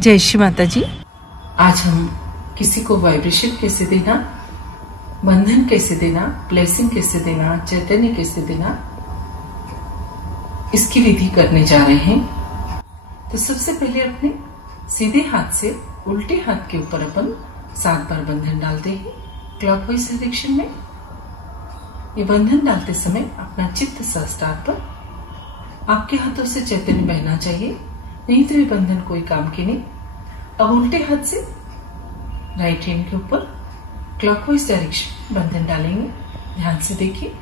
जय श्री माता जी। आज हम किसी को वाइब्रेशन कैसे देना, बंधन कैसे देना, ब्लेसिंग कैसे देना, चैतन्य कैसे देना, इसकी विधि करने जा रहे हैं। तो सबसे पहले अपने सीधे हाथ से उल्टे हाथ के ऊपर अपन 7 बार बंधन डालते हैं क्लॉकवाइज डायरेक्शन में। ये बंधन डालते समय अपना चित्त सहस्त्रार पर आपके हाथों से चैतन्य बहना चाहिए, नहीं तो ये बंधन कोई काम की नहीं। अब उल्टे हाथ से राइट हैंड के ऊपर क्लॉकवाइज डायरेक्शन बंधन डालेंगे। ध्यान से देखिए,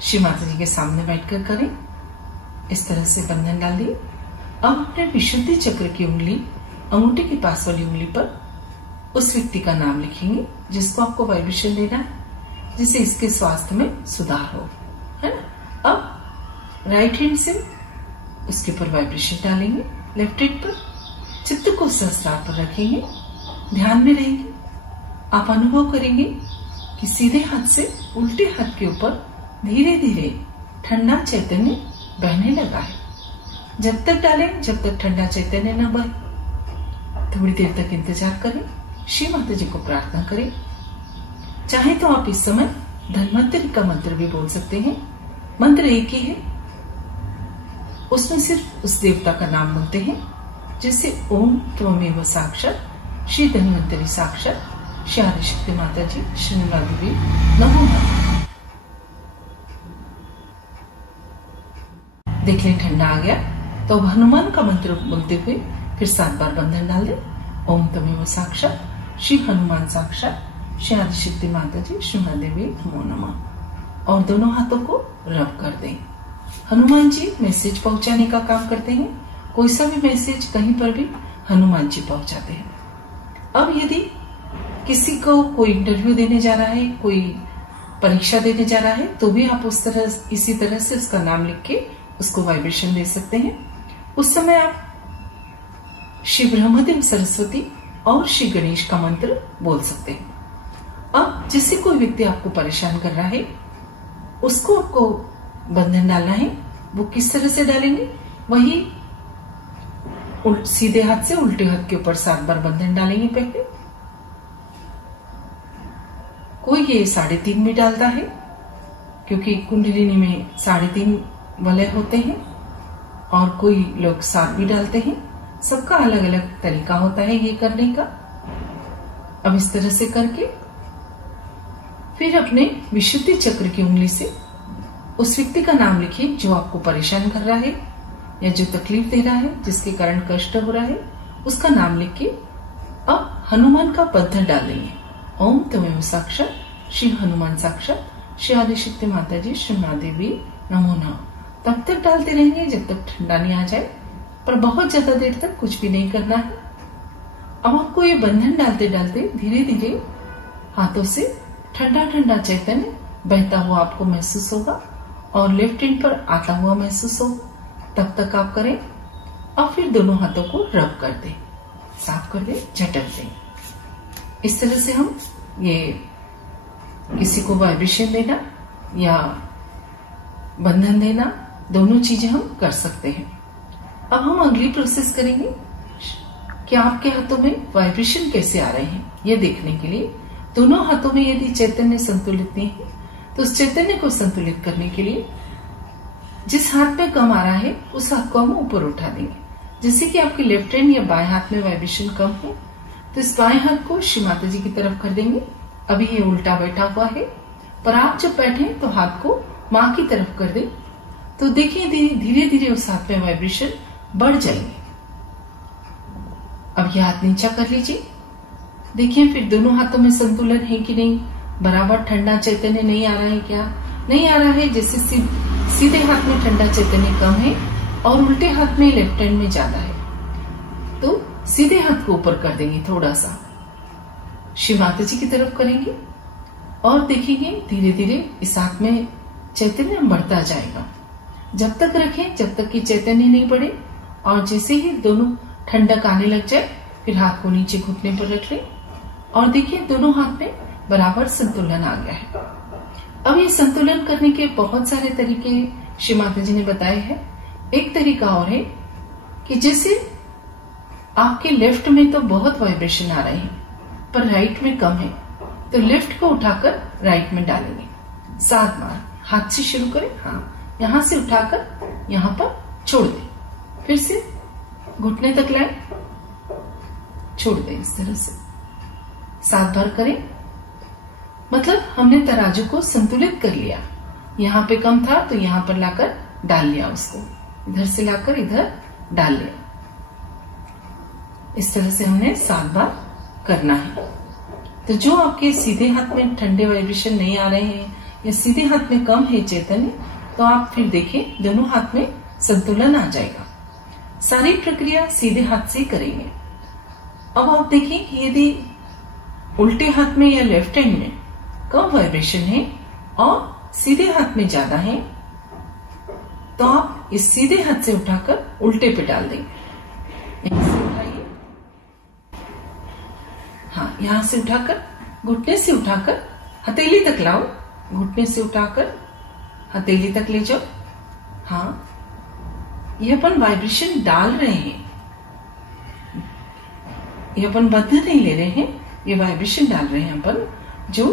श्री माता जी के सामने बैठकर करें। इस तरह से बंधन डाल दिए। अब अपने विशुद्धि चक्र की उंगली अंगूठे के पास वाली उंगली पर उस व्यक्ति का नाम लिखेंगे जिसको आपको वाइब्रेशन देना है, जिससे इसके स्वास्थ्य में सुधार हो, है ना। अब राइट हैंड से उसके ऊपर वाइब्रेशन डालेंगे। लेफ्ट हैंड पर चित्त को सहस्त्रार पर रखेंगे, ध्यान में रहेंगे। आप अनुभव करेंगे कि सीधे हाथ से उल्टे हाथ के ऊपर धीरे धीरे ठंडा चैतन्य बहने लगा है। जब तक डालें जब तक ठंडा चैतन्य न बहे। थोड़ी देर तक इंतजार करें, श्री माता जी को प्रार्थना करें। चाहे तो आप इस समय धन्वंतरि का मंत्र भी बोल सकते हैं। मंत्र एक ही है, उसमें सिर्फ उस देवता का नाम बोलते हैं, जैसे ओम त्वमेव साक्षात् श्री धन्वंतरि साक्षात् श्री आदिशक्ति माता जी श्री देवी नमो नमः। देख लें ठंडा आ गया तो अब हनुमान का मंत्र बोलते हुए फिर 7 बार बंधन डाल दें। ओम त्वमेव साक्षात् श्री हनुमान साक्षात् श्री आदिशक्ति माता जी श्री देवी नमो नमः। और दोनों हाथों को रब कर दें। हनुमान जी मैसेज पहुंचाने का काम करते हैं। कोई सा भी मैसेज कहीं पर भी हनुमान जी पहुंचाते हैं। अब यदि किसी को कोई इंटरव्यू देने जा रहा है, कोई परीक्षा देने जा रहा है, तो भी आप इसी तरह से उसका नाम लिख के उसको वाइब्रेशन दे सकते हैं। उस समय आप श्री ब्रह्मदेव सरस्वती और श्री गणेश का मंत्र बोल सकते हैं। अब जैसे कोई व्यक्ति आपको परेशान कर रहा है, उसको आपको बंधन डालना है। वो किस तरह से डालेंगे, वही सीधे हाथ से उल्टे हाथ के ऊपर 7 बार बंधन डालेंगे। पहले कोई ये 3.5 में डालता है, क्योंकि कुंडलिनी में 3.5 वलय होते हैं, और कोई लोग 7 भी डालते हैं। सबका अलग अलग तरीका होता है ये करने का। अब इस तरह से करके फिर अपने विशुद्धि चक्र की उंगली से उस व्यक्ति का नाम लिखिए जो आपको परेशान कर रहा है या जो तकलीफ दे रहा है, जिसके कारण कष्ट हो रहा है, उसका नाम लिख के अब हनुमान का बंधन डाल देंगे। ओम त्वमेव साक्षात् श्री हनुमान साक्षात् श्री आदिशक्ति माता जी श्री देवी नमो नमः। तब तक डालते रहेंगे जब तक ठंडा नहीं आ जाए, पर बहुत ज्यादा देर तक कुछ भी नहीं करना है। अब आपको ये बंधन डालते डालते धीरे धीरे हाथों से ठंडा ठंडा चैतन्य बहता हुआ आपको महसूस होगा और लेफ्ट हैंड पर आता हुआ महसूस होगा। तब तक आप करें। अब फिर दोनों हाथों को रब कर दें, साफ कर दें, झटक दें। इस तरह से हम ये किसी को वाइब्रेशन देना या बंधन देना, दोनों चीजें हम कर सकते हैं। अब हम अगली प्रोसेस करेंगे कि आपके हाथों में वाइब्रेशन कैसे आ रहे हैं, ये देखने के लिए दोनों हाथों में यदि चैतन्य संतुलित नहीं है तो उस चैतन्य को संतुलित करने के लिए जिस हाथ में कम आ रहा है उस हाथ को हम ऊपर उठा देंगे। जैसे कि आपके लेफ्ट हैंड या बाएं हाथ में वाइब्रेशन कम है, तो इस बाएं हाथ को श्री माता जी की तरफ कर देंगे। अभी ये उल्टा बैठा हुआ है, पर आप जब बैठे तो हाथ को माँ की तरफ कर दें, तो देखिए धीरे धीरे उस हाथ में वाइब्रेशन बढ़ जाएंगे। अब ये हाथ नीचा कर लीजिए। देखिए फिर दोनों हाथों में संतुलन है कि नहीं, बराबर ठंडा चैतन्य नहीं आ रहा है क्या, नहीं आ रहा है। जैसे सीधे हाथ में ठंडा चैतन्य कम है और उल्टे हाथ में लेफ्ट हैंड में ज्यादा है, तो सीधे हाथ को ऊपर कर देंगे थोड़ा सा, श्री माता जी की तरफ करेंगे और देखेंगे धीरे धीरे इस हाथ में चैतन्य बढ़ता जाएगा। जब तक रखें जब तक कि चैतन्य नहीं बढ़े, और जैसे ही दोनों ठंडक आने लग जाए फिर हाथ को नीचे घुटने पर रख लें और देखिए दोनों हाथ में बराबर संतुलन आ गया है। अब ये संतुलन करने के बहुत सारे तरीके श्री माता जी ने बताए हैं। एक तरीका और है कि जैसे आपके लेफ्ट में तो बहुत वाइब्रेशन आ रहे हैं, पर राइट में कम है, तो लेफ्ट को उठाकर राइट में डालेंगे 7 बार। हाथ से शुरू करें। हाँ, यहां से उठाकर यहां पर छोड़ दें, फिर से घुटने तक लाएं, छोड़ दें। इस तरह से 7 बार करें। मतलब हमने तराजू को संतुलित कर लिया। यहाँ पे कम था तो यहाँ पर लाकर डाल लिया, उसको इधर से लाकर इधर डाल लिया। इस तरह से हमने 7 बार करना है। तो जो आपके सीधे हाथ में ठंडे वाइब्रेशन नहीं आ रहे हैं या सीधे हाथ में कम है चैतन्य, तो आप फिर देखें दोनों हाथ में संतुलन आ जाएगा। सारी प्रक्रिया सीधे हाथ से करेंगे। अब आप देखें कि यदि उल्टे हाथ में या लेफ्ट हैंड में कम वाइब्रेशन है और सीधे हाथ में ज्यादा है, तो आप इस सीधे हाथ से उठाकर उल्टे पे डाल देंगे। यहां से उठाइए। हाँ, यहां से उठाकर घुटने से उठाकर हथेली तक लाओ, घुटने से उठाकर हथेली तक ले जाओ। हाँ, ये अपन वाइब्रेशन डाल रहे हैं, ये अपन बंध नहीं ले रहे हैं, ये वाइब्रेशन डाल रहे हैं अपन। जो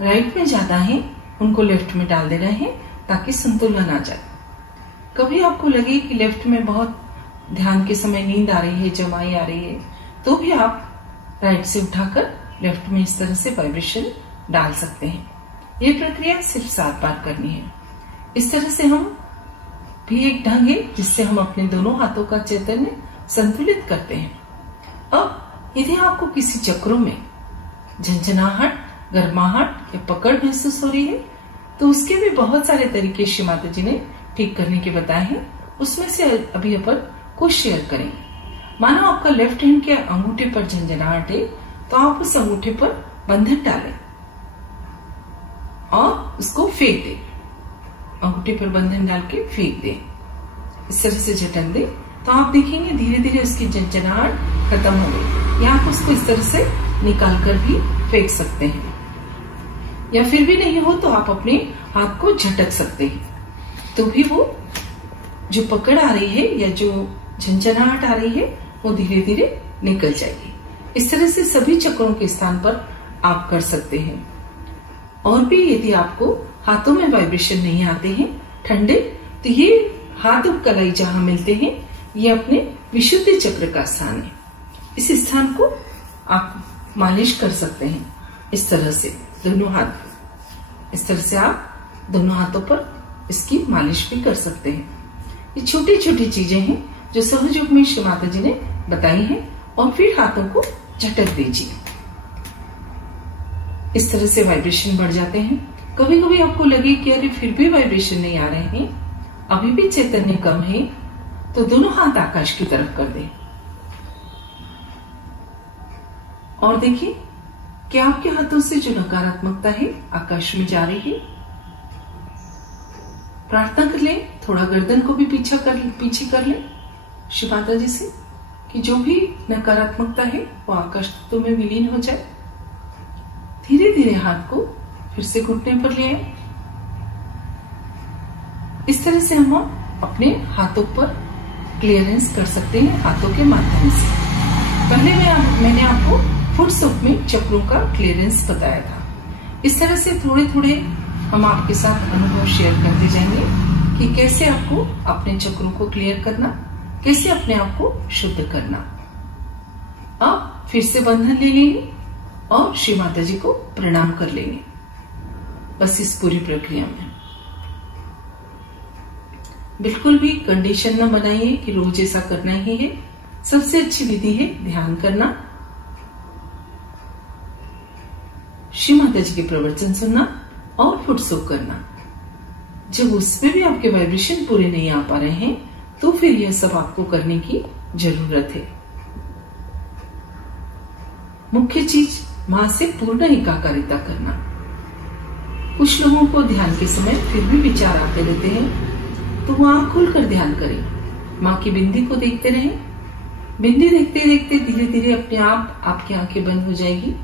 राइट में ज्यादा है उनको लेफ्ट में डाल दे रहे हैं ताकि संतुलन आ जाए। कभी आपको लगे कि लेफ्ट में बहुत ध्यान के समय नींद आ रही है, जमाई आ रही है, तो भी आप राइट से उठाकर लेफ्ट में इस तरह से वाइब्रेशन डाल सकते हैं। ये प्रक्रिया सिर्फ 7 बार करनी है। इस तरह से हम भी एक ढंग है जिससे हम अपने दोनों हाथों का चैतन्य संतुलित करते हैं। अब यदि आपको किसी चक्रों में झंझनाहट, गर्माहट या पकड़ महसूस हो रही है, तो उसके भी बहुत सारे तरीके श्री माता जी ने ठीक करने के बताए हैं। उसमें से अभी अपन कुछ शेयर करेंगे। मानो आपका लेफ्ट हैंड के अंगूठे पर झंझनाहट है, तो आप उस अंगूठे पर बंधन डालें और उसको फेंक दें। अंगूठे पर बंधन डाल के फेंक दें, इस तरह से झटक दें, तो आप देखेंगे धीरे धीरे उसकी झंझनाहट खत्म हो गई। या आप उसको इस तरह से निकाल कर भी फेंक सकते हैं, या फिर भी नहीं हो तो आप अपने हाथ को झटक सकते हैं, तो भी वो जो पकड़ आ रही है या जो झंझनाहट आ रही है वो धीरे धीरे निकल जाएगी। इस तरह से सभी चक्रों के स्थान पर आप कर सकते हैं। और भी यदि आपको हाथों में वाइब्रेशन नहीं आते हैं ठंडे, तो ये हाथ और कलाई जहां मिलते हैं ये अपने विशुद्धि चक्र का स्थान है। इस स्थान को आप मालिश कर सकते हैं इस तरह से, दोनों हाथ। इस तरह से आप दोनों हाथों पर इसकी मालिश भी कर सकते हैं। ये छोटी छोटी चीजें हैं जो सहयोग में श्री माता जी ने बताई हैं। और फिर हाथों को झटक दीजिए, इस तरह से वाइब्रेशन बढ़ जाते हैं। कभी कभी आपको लगे कि अरे फिर भी वाइब्रेशन नहीं आ रहे हैं, अभी भी चैतन्य कम है, तो दोनों हाथ आकाश की तरफ कर दें और देखिए कि आपके हाथों से जो नकारात्मकता है आकाश में जा रही है। प्रार्थना कर लें, थोड़ा गर्दन को भी पीछे कर लें श्री माता जी से कि जो भी नकारात्मकता है वो आकाश तत्व में विलीन हो जाए। धीरे धीरे हाथ को फिर से घुटने पर ले आए। इस तरह से हम अपने हाथों पर क्लियरेंस कर सकते हैं हाथों के माध्यम से। पहले मैंने आपको फुट सोप में चक्रों का क्लियरेंस बताया था। इस तरह से थोड़े थोड़े हम आपके साथ अनुभव शेयर करते जाएंगे कि कैसे आपको अपने चक्रों को क्लियर करना, कैसे अपने आप को शुद्ध करना। अब फिर से बंधन ले लेंगे और श्री माता जी को प्रणाम कर लेंगे। बस इस पूरी प्रक्रिया में बिल्कुल भी कंडीशन न बनाइए कि रोज ऐसा करना ही है। सबसे अच्छी विधि है ध्यान करना, श्री माता जी के प्रवचन सुनना और फुट सोप करना। जब उसमें भी आपके वाइब्रेशन पूरे नहीं आ पा रहे हैं, तो फिर यह सब आपको करने की जरूरत है। मुख्य चीज मां से पूर्ण एकाकारिता करना। कुछ लोगों को ध्यान के समय फिर भी विचार आते रहते हैं, तो वो आंख खोलकर ध्यान करें। मां की बिंदी को देखते रहें। बिंदी देखते देखते धीरे धीरे अपने आप आपकी आंखें बंद हो जाएगी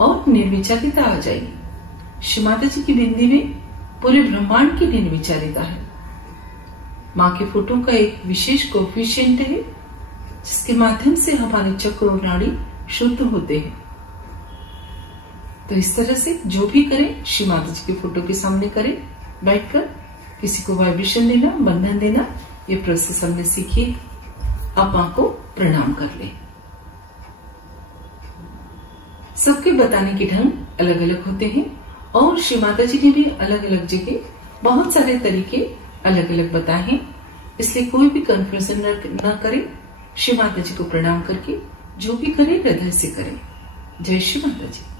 और निर्विचारिता आ जाएगी। श्री माता जी की बिंदी में पूरे ब्रह्मांड की निर्विचारिता है। मां के फोटो का एक विशेष कोफिशिएंट है जिसके माध्यम से हमारे चक्र और नाड़ी शुद्ध होते हैं। तो इस तरह से जो भी करें श्री माता जी के फोटो के सामने करें बैठकर। किसी को वाइब्रेशन देना, बंधन देना, ये प्रोसेस हमने सीखी। आप मां को प्रणाम कर ले। सबके बताने के ढंग अलग अलग होते हैं और श्री माता जी ने भी अलग अलग जगह बहुत सारे तरीके अलग अलग बताए हैं, इसलिए कोई भी कंफ्यूजन न करे। श्री माता जी को प्रणाम करके जो भी करे हृदय से करें। जय श्री माता जी।